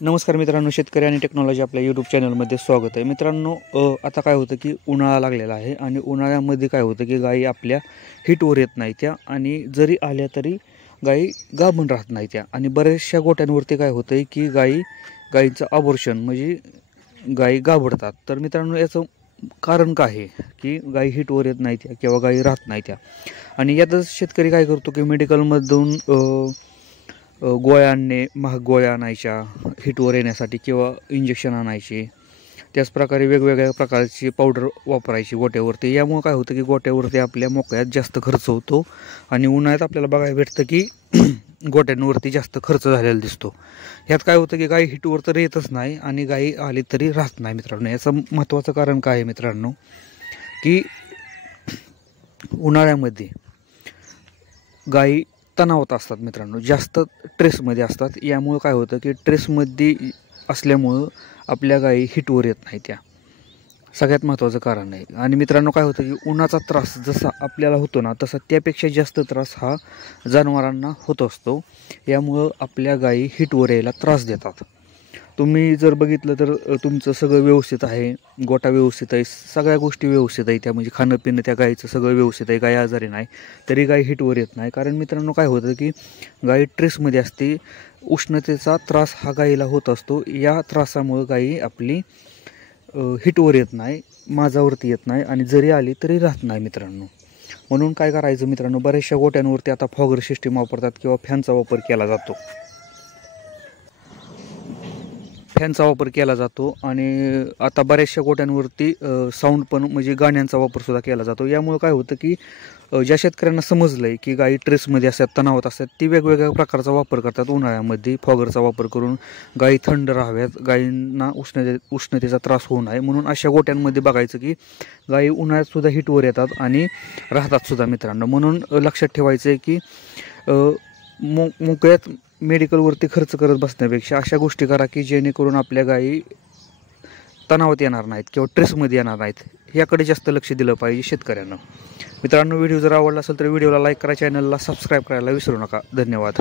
नमस्कार मित्रांनो, शेतकरी आणि टेक्नॉलॉजी आपल्या यूट्यूब चॅनलमध्ये स्वागत आहे. मित्रांनो, आता काय होतं की उन्हाळा लागलेला आहे आणि उन्हाळ्यामध्ये काय होतं की गायी आपल्या हिटवर येत नाही त्या, आणि जरी आल्या तरी गायी गाभण राहत नाही त्या. आणि बऱ्याचशा गोट्यांवरती काय होतं आहे की गायींचं अबॉर्शन म्हणजे गायी गाभडतात. तर मित्रांनो, याचं कारण काय आहे की गायी हिटवर येत नाही त्या किंवा गायी राहत नाही त्या. आणि यातच शेतकरी काय करतो की मेडिकलमधून गोळ्या आणणे, महाग गोळ्या आणायच्या हिटवर येण्यासाठी किंवा इंजेक्शन आणायचे. त्याचप्रकारे वेगवेगळ्या प्रकारची पावडर वापरायची गोट्यावरती. यामुळे काय होतं की गोट्यावरती आपल्या मोकळ्यात जास्त खर्च होतो आणि उन्हाळ्यात आपल्याला बघायला भेटतं की गोट्यांवरती जास्त खर्च झालेला दिसतो. ह्यात काय होतं की गाई हिटवर तर येतच नाही आणि गाई आली तरी राहत नाही. मित्रांनो, याचं महत्त्वाचं कारण काय आहे मित्रांनो, की उन्हाळ्यामध्ये गाई तणावात असतात मित्रांनो, जास्त ट्रेसमध्ये असतात. यामुळं काय होतं की ट्रेसमध्ये असल्यामुळं आपल्या गायी हिटवर येत नाही त्या, सगळ्यात महत्त्वाचं कारण आहे. आणि मित्रांनो, काय होतं की उन्हाचा त्रास जसा आपल्याला होतो ना, तसा त्यापेक्षा जास्त त्रास हा जनावरांना होत असतो. यामुळं आपल्या गायी हिटवर यायला त्रास देतात. तुम्ही जर बघितलं तर तुमचं सगळं व्यवस्थित आहे, गोठा व्यवस्थित आहे, सगळ्या गोष्टी व्यवस्थित आहे त्या, म्हणजे खाणं पिणं त्या गाईचं सगळं व्यवस्थित आहे, गाय आजारी नाही, तरी गाय हिटवर येत नाही. कारण मित्रांनो, काय होतं की गाय ट्रेसमध्ये असते, उष्णतेचा त्रास हा गाईला होत असतो. या त्रासामुळं गाई आपली हिटवर येत नाही, माझावरती येत नाही, आणि जरी आली तरी राहत नाही मित्रांनो. म्हणून काय करायचं मित्रांनो, बऱ्याचशा गोट्यांवरती आता फॉगर सिस्टीम वापरतात किंवा फॅनचा वापर केला जातो. आणि आता बऱ्याचशा गोट्यांवरती साऊंड पण, म्हणजे गाण्यांचा वापरसुद्धा केला जातो. यामुळे काय होतं की ज्या शेतकऱ्यांना समजलं आहे की गायी ट्रेसमध्ये असतात, तणावात असतात, ती वेगवेगळ्या प्रकारचा वापर करतात उन्हाळ्यामध्ये फॉगरचा वापर करून. गायी थंड राहाव्यात, गायींना उष्णतेचा त्रास होऊ नये म्हणून अशा गोट्यांमध्ये बघायचं की गायी उन्हाळ्यातसुद्धा हिटवर येतात आणि राहतातसुद्धा मित्रांनो. म्हणून लक्षात ठेवायचं आहे की मोकळ्यात मेडिकलवरती खर्च करत बसण्यापेक्षा अशा गोष्टी करा की जेणेकरून आपल्या गायी तणावात येणार नाहीत किंवा ट्रेसमध्ये येणार नाहीत. याकडे जास्त लक्ष दिलं पाहिजे शेतकऱ्यांना. मित्रांनो, व्हिडिओ जर आवडला असेल तर व्हिडिओला लाईक करा, चॅनलला सबस्क्राईब करायला विसरू नका. धन्यवाद.